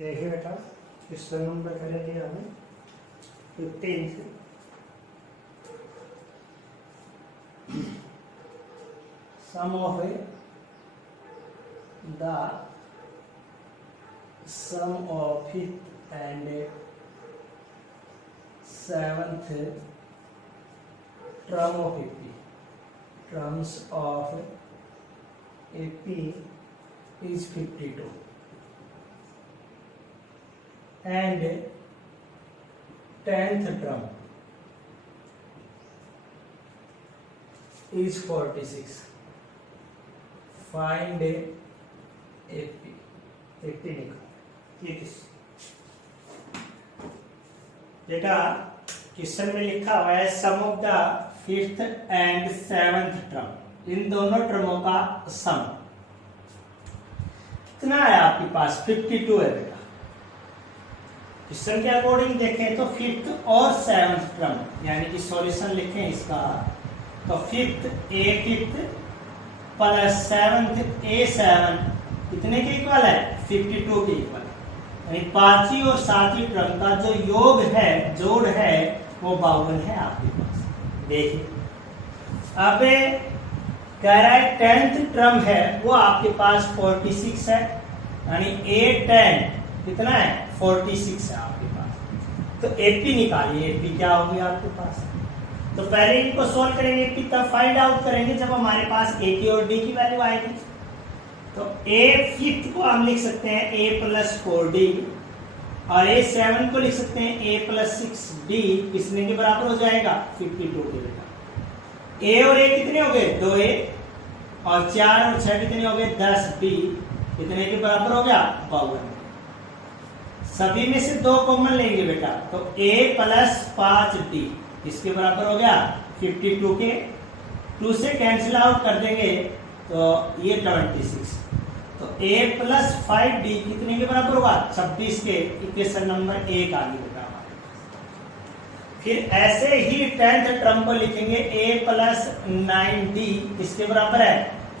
देखिए बेटा question number करेंगे हमें 15 से। Sum of the sum of 5th and 7th term of AP, terms of AP is 52 and 10th term is 46. Find AP. AP निकाल। ये बेटा क्वेश्चन में लिखा हुआ है sum of the 5th and 7th term, इन दोनों टर्मों का सम कितना है आपके पास? 52 है बेटा। क्वेश्चन के अकॉर्डिंग देखें तो 5th और 7th टर्म यानी कि सॉल्यूशन लिखें इसका तो 5th प्लस 7th A7 कितने के इक्वल है? 52 के इक्वल है। यानी पांचवी और सातवीं टर्म का जो योग है, जोड़ है, वो 52 है आपके पास। देखिए अब कह रहा है 10th टर्म है वो आपके पास 46 है, यानी A10 कितना है? 46 है आपके पास। तो AP निकालिए। AP क्या होगी आपके पास? तो पहले इनको सोल्व करेंगे, AP तब फाइंड आउट करेंगे जब हमारे पास A की और D की वैल्यू आएगी। तो A5th को हम लिख सकते हैं A प्लस 4D और A7 को लिख सकते हैं A प्लस 6D। किसने के बराबर हो जाएगा? 52 के बेटा। A और A कितने हो गए? 2A और 4 और 6 कितने हो गए? 10D। कितने के बराबर हो गया? 52। सभी में से 2 कॉमन लेंगे बेटा तो A प्लस 5D किसके बराबर हो गया? 52 के। 2 से कैंसिल आउट कर देंगे तो ये 26। तो A प्लस 5D कितने के बराबर होगा? 26 के। इक्वेशन नंबर 1 आ गई बेटा हमारे पास। फिर ऐसे ही 10th टर्म को लिखेंगे A प्लस 9D किसके बराबर है?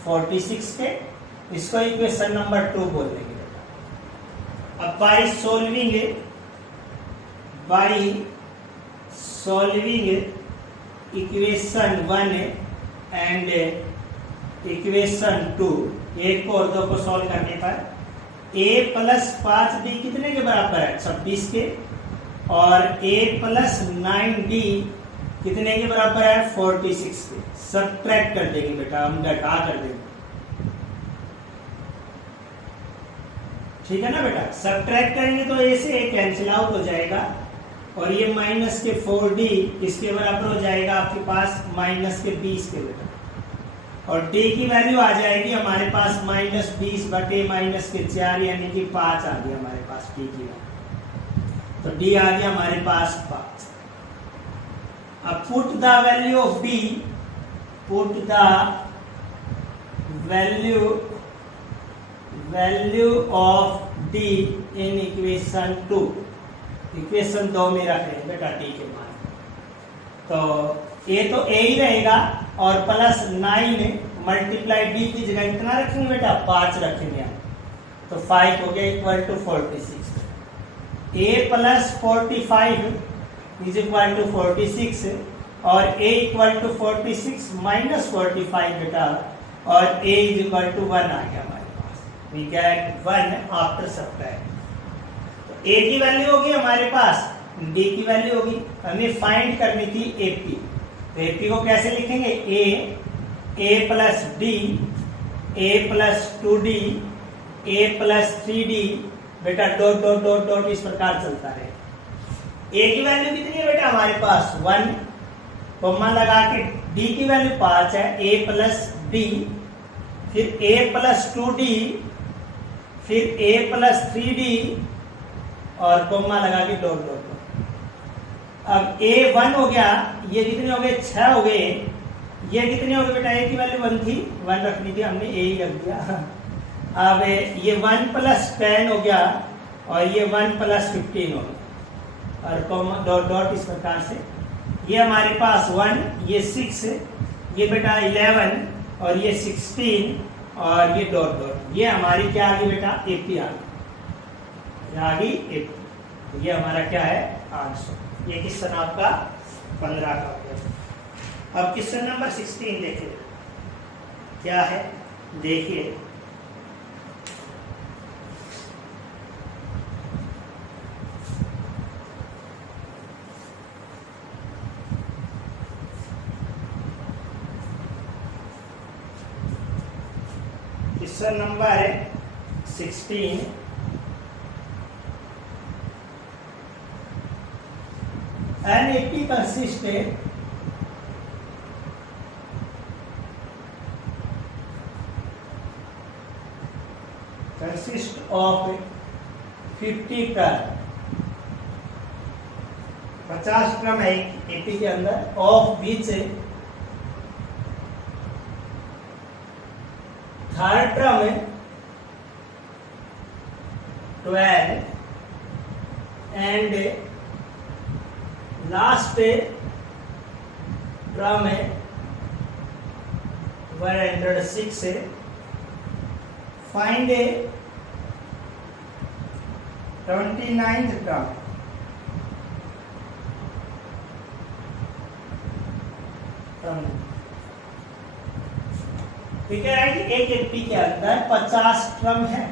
46 के। इसको इक्वेशन नंबर 2 बोल देंगे बेटा। अब by solving equation 1 and equation 2, 1 को और 2 को सॉल्व करने पर A प्लस 5D कितने के बराबर है? 26 के। और A प्लस 9D कितने के बराबर है? 46 के। सब्ट्रैक्ट कर देंगे बेटा, हम घटा कर देंगे। ठीक है ना बेटा? सब्ट्रैक्ट करेंगे तो A से A कैंसिल आउट हो जाएगा और ये माइनस के 4D किसके बराबर हो जाएगा आपके पास? माइनस के 20 के बेटा। और D की वैल्यू आ जाएगी हमारे पास माइनस 20 बटे माइनस के 4 यानी कि 5 आ गया हमारे पास D की वैल्यू। तो D आ गया हमारे पास 5। अब put the value of D, put the value of D in equation 2। Equation 2 में रख रहे हैं बेटा D के मान। तो A तो A ही रहेगा और प्लस 9 मल्टीप्लाई D की जगह कितना रखेंगे बेटा? 5 रखेंगे हम। तो 5 हो गया equal to 46। A plus 45 is equal to 46 और A इक्वल टू 46 माइनस 45 बेटा और A इज इक्वल टू 1 आ गया हमारे पास। We get 1 after subtract. तो A की वैल्यू होगी हमारे पास, D की वैल्यू होगी। हमें फाइंड करनी थी AP। तो AP को कैसे लिखेंगे? A plus D, A plus 2D, A plus 3D बेटा डॉट डॉट डॉट डॉट इस प्रकार चलता रहे। A की वैल्यू कितनी है बेटा हमारे पास? 1, कॉमा लगा के D की वैल्यू 5 है। A प्लस D, फिर A प्लस 2D, फिर A प्लस 3D और कॉमा लगा के डॉट डॉट। अब A1 हो गया, ये कितने हो गए? 6 हो गए। ये कितने हो गए बेटा? A की वैल्यू 1 थी, 1 रखनी थी, हमने A ही रख दिया। अब ये 1 प्लस 10 हो गया और ये 1 प्लस 15 हो गया और कॉमा डॉट डॉट इस प्रकार से। ये हमारे पास 1, ये 6, ये बेटा 11 और ये 16 और ये डॉट डॉट, ये हमारी क्या आ गई बेटा? AP आ गई। ये आ गई 80। तो ये हमारा क्या है 800। ये क्वेश्चन आपका 15 का हो गया। अब क्वेश्चन नंबर 16 देखिए क्या है, देखिए question number 16 an AP consists of 50 term, 50 term है एपी के अंदर, ऑफ विच थर्ड टर्म है 12 एंड लास्ट टर्म है 106 है। Find 29th term. ठीक है, एक एपी के अंदर 50 टर्म है।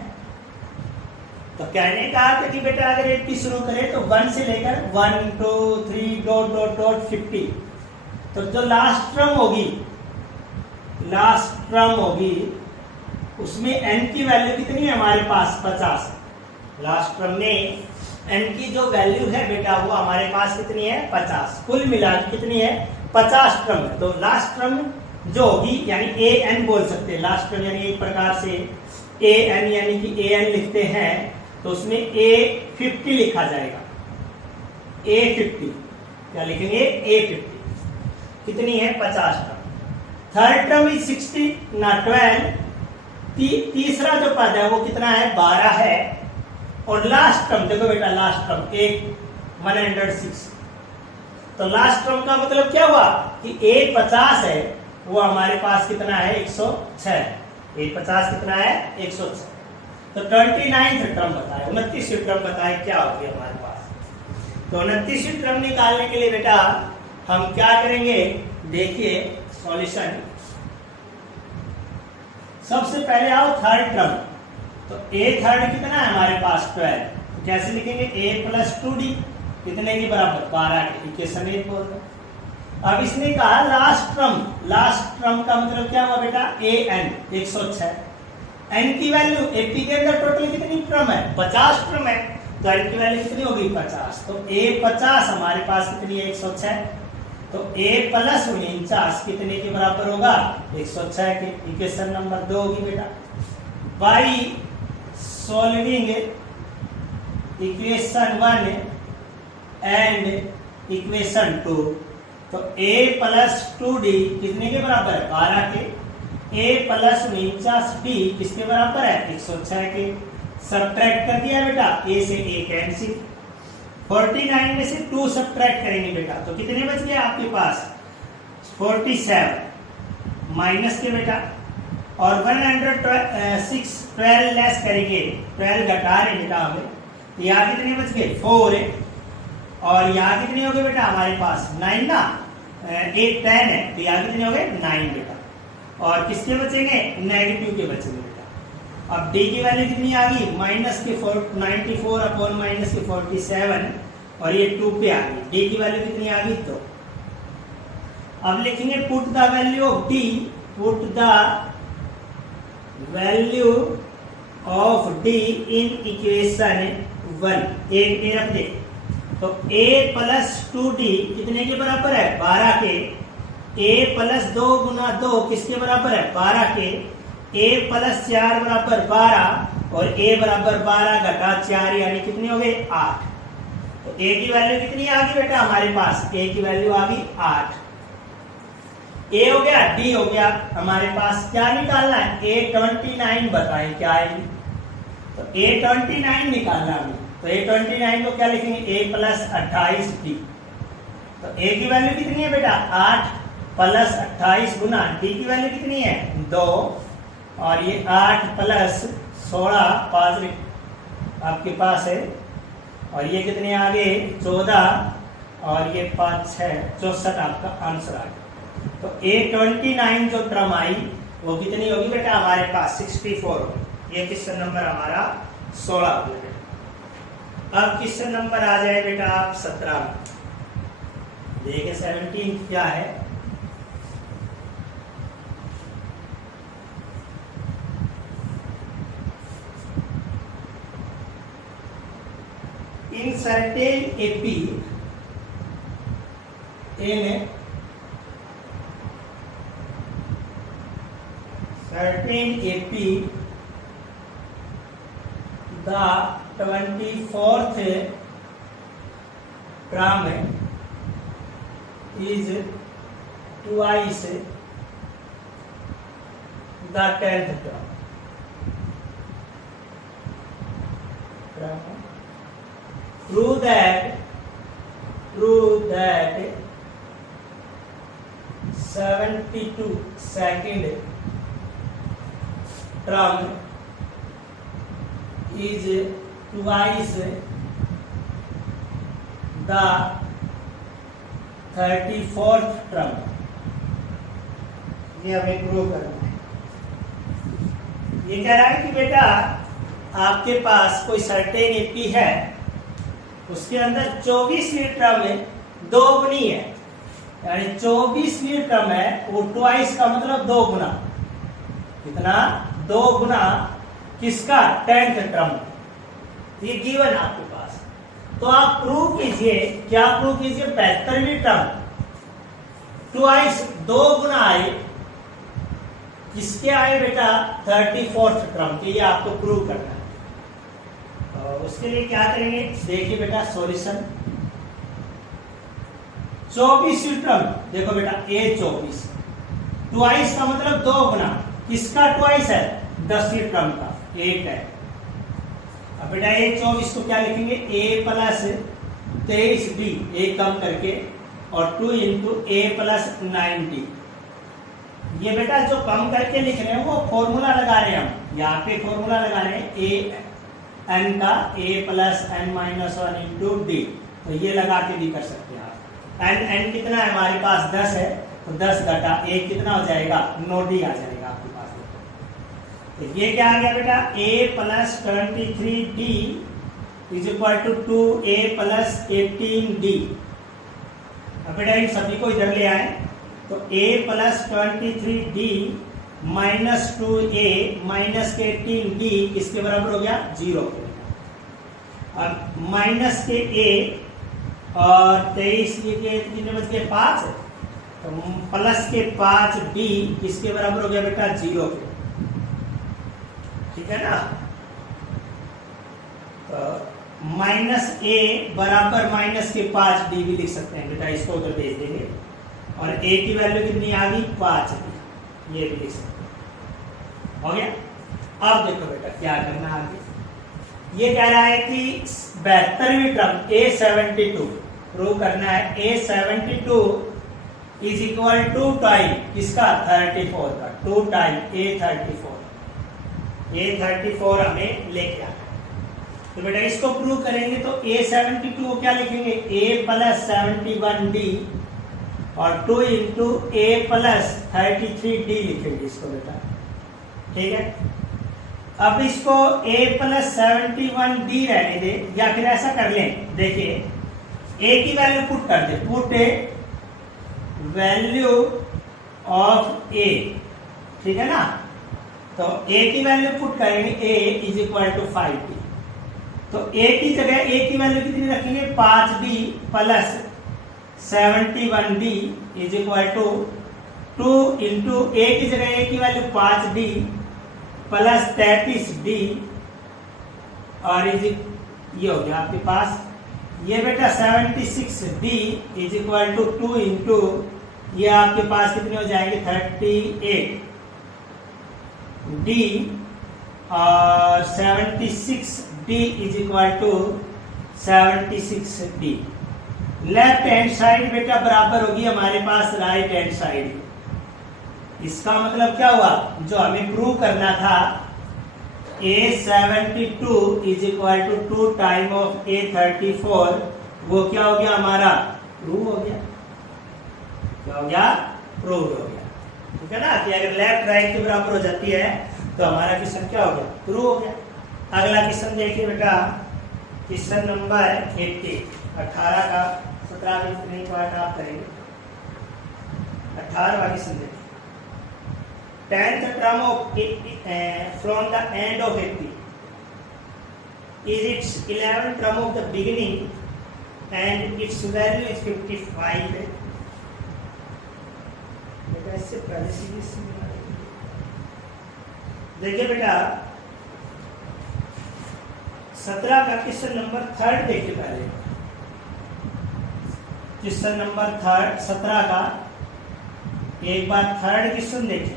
तो कहने का था कि बेटा अगर एपी शुरू करें तो 1 से लेकर 1 2 3 डॉट डॉट डॉट 50, तो जो लास्ट टर्म होगी उसमें n की वैल्यू कितनी है हमारे पास 50। लास्ट टर्म में n की जो वैल्यू है बेटा वो हमारे पास कितनी है 50। कुल मिला के कितनी है 50 टर्म। तो लास्ट टर्म जो होगी यानी ए एन बोल सकते हैं, लास्ट टर्म यानी एक प्रकार से ए एन यानी कि ए एन लिखते हैं, तो उसमें ए 50 लिखा जाएगा। ए 50 क्या लिखेंगे ए 50 कितनी है 50 टर्म। थर्ड टर्म इज 60 ना 12, तीसरा जो पद है वो कितना है 12 है। और लास्ट टर्म देखो बेटा, लास्ट टर्म एक 106, तो लास्ट टर्म का मतलब क्या हुआ कि ए 50 है, वो हमारे पास कितना है 106। ए 50 कितना है 106। तो 29th टर्म बताए, 29वीं टर्म बताए क्या होगी हमारे पास। तो 29वीं टर्म निकालने के लिए बेटा हम क्या करेंगे, देखिए सॉल्यूशन। सबसे पहले आओ थर्ड टर्म, तो ए थर्ड कितना है हमारे पास 12, तो कैसे लिखेंगे a प्लस 2d कितने के बराबर 12 के, इक्वेशन 1 बोलते हैं। अब इसने कहा लास्ट टर्म का मतलब क्या हुआ बेटा ए एन 106। एन की वैल्यू एपी के अंदर टोटल कितनी टर्म है 50 टर्म है, तो एन की वैल्यू कितनी होगी 50। तो ए 50 हमारे पास कितनी है 106, तो a प्लस 49 कितने के बराबर होगा 106 के, इक्वेशन नंबर 2 होगी बेटा। By solving equation 1 and equation 2, तो a प्लस 2d कितने के बराबर है 12 के, a प्लस 49d किसके बराबर है 106 के। सब्ट्रैक्ट कर दिया बेटा, a से a कैंसिल, 49 में से 2 सब्ट्रैक्ट करेंगे बेटा, तो कितने बच गए आपके पास 47 माइनस के बेटा, और 106 12 लेस करेंगे, 12 घटा रहे बेटा हमें, तो यहाँ कितने बच गए 4 है, और यहाँ कितने हो गए बेटा हमारे पास 9 ना, 8 10 है, तो यहाँ कितने हो गए 9 बेटा। और किसके बचेंगे नेगेटिव के बचेंगे बेटा। अब d की वैल्यू कितनी आ गई माइनस के 94 अपॉन माइनस के 47, और ये 2 पे आ गई, d की वैल्यू कितनी आ गई। तो अब लिखेंगे put the value of d, put the value of d in equation 1, एक ए रख दे, तो a प्लस 2d कितने के बराबर है 12 के, a प्लस 2 गुना 2 किसके बराबर है 12 के, a प्लस 4 बराबर 12, और a बराबर 12 घटा 4 यानी कितने हो गए 8। तो a की वैल्यू कितनी आ गई बेटा हमारे पास, a की वैल्यू आ गई 8। a हो गया, d हो गया, हमारे पास क्या निकालना है a29 बताएं क्या आएगी। तो a29 निकालना है, तो a29 को क्या लिखेंगे a प्लस 28d, तो a की वैल्यू कितनी है बेटा 8 प्लस 28 गुना d की वैल्यू कितनी है 2, और ये 8 प्लस 16 5 आपके पास है, और ये कितने आ गए 14, और ये 5 6 64 आपका आंसर आ गया। तो A29 जो टर्म आई वो कितनी होगी बेटा हमारे पास 64 होगी। ये क्वेश्चन नंबर हमारा 16 हो गया। अब क्वेश्चन नंबर आ जाए बेटा आप 17 में। देखिए 17 क्या है। In certain AP, in certain AP, the 24th term is twice the 10th term. Prove that 72 second term is twice the 34th term. ये हमें प्रूव करना है। ये कह रहा है कि बेटा आपके पास कोई सर्टेन एपी है, उसके अंदर 24वीं टर्म है, दो गुनी है, यानी 24वीं टर्म है वो ट्वाइस का मतलब दो गुना। कितना? दो गुना किसका? 10th term. ये गिवन आपके पास, तो आप प्रूव कीजिए। क्या प्रूव कीजिए? 72वीं टर्म ट्वाइस दो गुना आए, किसके आए बेटा? 34th टर्म के। ये आपको प्रूव करना है। उसके लिए क्या करेंगे? देखिए बेटा सॉल्यूशन। 24वीं टर्म देखो बेटा A24, ट्वाइस का मतलब दो गुना, किसका ट्वाइस है? 10वीं टर्म का 8 है। अब बेटा A24 को क्या लिखेंगे? A प्लस 23D, A कम करके, और 2 इंटू A प्लस 9D। ये बेटा जो कम करके लिख रहे हैं वो फॉर्मूला लगा रहे हैं हम। यहाँ पे फॉर्मूला लगा रहे हैं A n का A plus n minus 1 into D. तो ये लगा के भी कर सकते हैं आप। n कितना है हमारे पास? 10 है, तो 10 घटा A कितना हो जाएगा? 9D आ जाएगा आपके पास। तो ये क्या आ गया बेटा? A plus 23D is equal to 2A plus 18D। अब बेटा इन सभी को इधर ले आए, तो A plus 23D minus 2A minus के 18D किसके बराबर हो गया? 0। अब माइनस के A और 23 के कितने बच गए? 5, तो प्लस के 5D किसके बराबर हो गया बेटा? 0 के। ठीक है ना? तो माइनस A बराबर माइनस के 5D भी लिख सकते हैं बेटा, इसको उधर भेज देंगे। और A की वैल्यू कितनी आ गई? 5D, ये भी लिख सकते हैं। हो गया? अब देखो बेटा क्या करना आगे। ये कह रहा है कि 72वीं टर्म A72 प्रूव करना है। A72 is equal to time किसका? 34 का, 2 टाइम A34। A34 हमें लेके आना है। तो बेटा इसको प्रूव करेंगे तो A72 को क्या लिखेंगे? A प्लस 71D और 2 इंटू A प्लस 33D लिखेंगे इसको बेटा। ठीक है? अब इसको A प्लस 71D रहने दे, या फिर ऐसा कर लें। देखिए A की वैल्यू पुट कर दे, पुट वैल्यू ऑफ A। ठीक है ना? तो A की वैल्यू पुट करेंगे, A is equal to 5D। तो A की जगह A की वैल्यू कितनी रखेंगे? 5D plus 71D is equal to 2 into A की जगह A की वैल्यू 5D प्लस 33D, और ये हो गया आपके पास। ये बेटा 76D is equal to 2 into ये आपके पास कितने हो जाएंगे? 38D और 76D is equal to 76D। Left hand side बेटा बराबर होगी हमारे पास राइट हैंड साइड। इसका मतलब क्या हुआ? जो हमें प्रूव करना था A72 is equal to 2 time of A34, वो क्या हो गया हमारा, प्रूव हो गया। क्या हो गया, प्रूव हो गया। ठीक है ना, कि अगर लेफ्ट राइट के बराबर हो जाती है तो हमारा क्वेश्चन क्या हो गया, प्रूव हो गया। अगला क्वेश्चन देखिए बेटा, क्वेश्चन नंबर 80, 18 का 17 कितने पार्ट आप करेंगे, 18वां क्वेश्चन देखिए। 10th term of from the end of 80 is its 11th term of the beginning and its value is 55 है। बेटा इससे पहले सीरीज देखिए बेटा, 17 का क्वेश्चन नंबर 3 देखिए पहले। क्वेश्चन नंबर 3 17 का एक बार 3rd क्वेश्चन देखिए,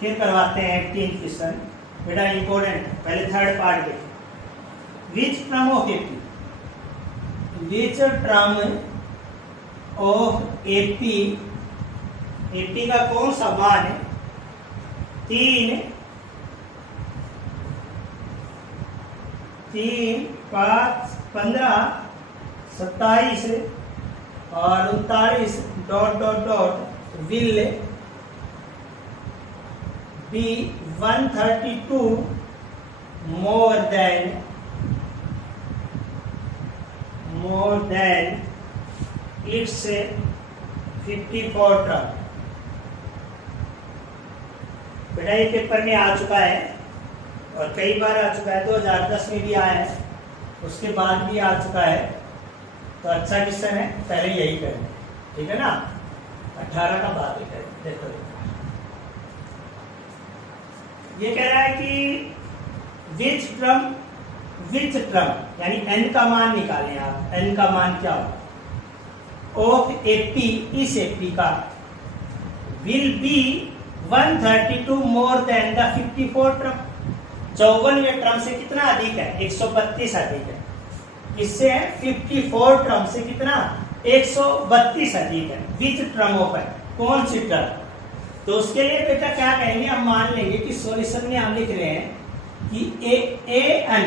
फिर करवाते हैं 18th क्वेश्चन। बेटा इंपॉर्टेंट, पहले 3rd पार्ट देखिए। Which term of AP, which term of AP, AP का कौन सा मान है, 3, 5, 15, 27 और 39 ... will be 132 more than its 54 term। बेटा ये पेपर में आ चुका है और कई बार आ चुका है, 2010 में भी आया है, उसके बाद भी आ चुका है, तो अच्छा क्वेश्चन है, पहले यही करें। ठीक है ना, 18 का बाद ही करें। देखो ये कह रहा है कि विच टर्म यानी n का मान निकालें आप, n का मान क्या हो, ऑफ एपी, इस एपी का, will be 132 more than the 54 term, 54वें टर्म से कितना अधिक है, 132 अधिक है। इससे 54 टर्म से कितना, 132 अधिक है। विच टर्म ऑफ है, कौन सी टर्म, तो उसके लिए बेटा क्या कहेंगे, हम मान लेंगे कि सॉल्यूशन में हम लिख रहे हैं कि ए एन,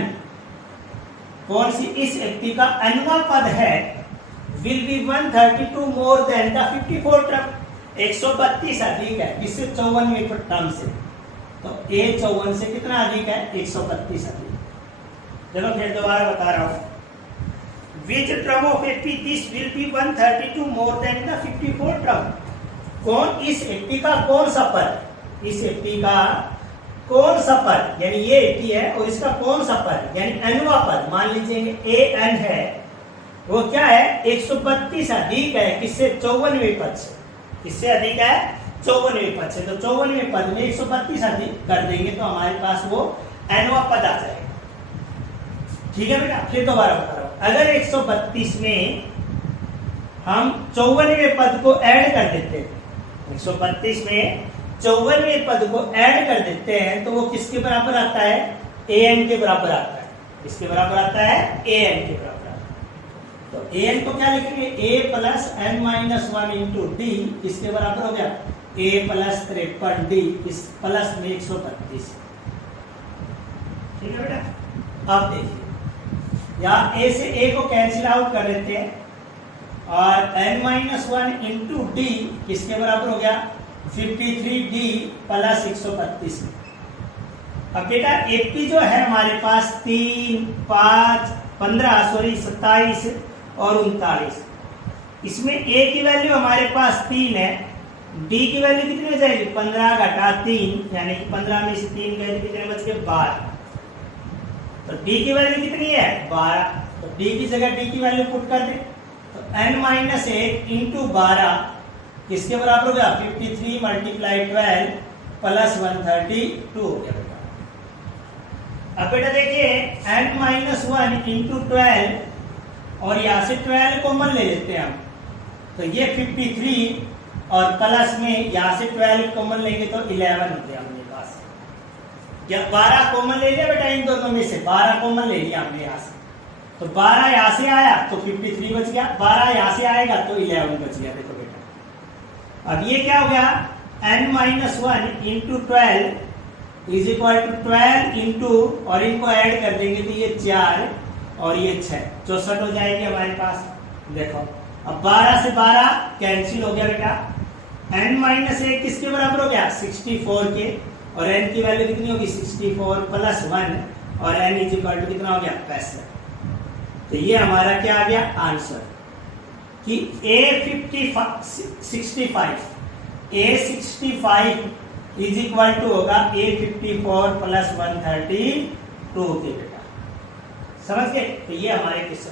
कौन सी, इस एपी का अनवा पद है, will be 132 more than the 54 term, 132 अधिक है, इससे 54वें टर्म से, तो ए 54 से कितना अधिक है, 132 अधिक। चलो फिर दोबारा बता रहा हूं, which term of AP this will be 132 more than the 54 term, कौन, इस एपी का कौन सा पद, इस एपी का कौन सा पद, यानी ये एपी है और इसका कौन सा पद, यानी अनवा पद, मान लीजिए ए एन है, वो क्या है, 132 अधिक है, किससे, 54वें पद से, किससे अधिक है, 54वें पद से, तो 54वें पद में 132 अधिक कर देंगे तो हमारे पास वो एनवा पद आ जाएगा। ठीक है बेटा, फिर दोबारा बता रहा हूं, अगर 132 में हम 54वें पद को ऐड कर देते हैं, 132 में 54वें पद को ऐड कर देते हैं तो वो किसके बराबर आता है, ए एन के बराबर आता है। किसके बराबर आता है, ए एन के बराबर आता है। तो ए एन को क्या लिखेंगे, A plus N minus 1 into D, किसके बराबर हो गया, ए प्लस 53 डी, इस प्लस में 132। ठीक है बेटा, अब देखिए यहाँ ए से ए को कैंसिल आउट कर देते हैं और n माइनस 1 इंटू डी किसके बराबर हो गया, 53 डी प्लस 132। अब बेटा एपी जो है हमारे पास 3, 5, 15 सॉरी 27 और 39, इसमें ए की वैल्यू हमारे पास 3 है, डी की वैल्यू कितनी हो जाएगी, 15 घटा 3, यानी कि 15 में से 3 गए कितने बच गए, 12। तो डी की वैल्यू कितनी है, 12, तो डी की जगह डी की वैल्यू पुट कर दे, तो n माइनस 1 इंटू 12 किसके बराबर हो गया, 53 मल्टीप्लाई 12 प्लस 132 हो गया बेटा। अब बेटा देखिए n माइनस 1 इंटू 12 और यहाँ से 12 कॉमन ले लेते हैं हम, तो ये 53 और प्लस में यहाँ से 12 कॉमन लेंगे तो 11 हो गया अपने पास। या 12 कॉमन ले लिया बेटा, इन दोनों में से 12 कॉमन ले लिया हमने यहाँ से, तो 12 यहाँ से आया तो 53 बच गया, 12 यहाँ से आएगा तो 11 बच गया। देखो बेटा अब ये क्या हो गया, n minus 1 into 12 is equal to 12 into, और इनको ऐड कर देंगे तो ये 4 और ये 6, 64 हो जाएगी हमारे पास। देखो अब 12 से 12 कैंसिल हो गया बेटा, n माइनस 1 किसके बराबर हो गया 64 के, और n की वैल्यू कितनी होगी 64 प्लस 1, और n इज इक्वल टू कितना हो गया 65। तो ये हमारा क्या आ गया आंसर कि A65 इज इक्वल टू होगा A54 प्लस 132 के बेटा, समझ गए। तो ये हमारे क्वेश्चन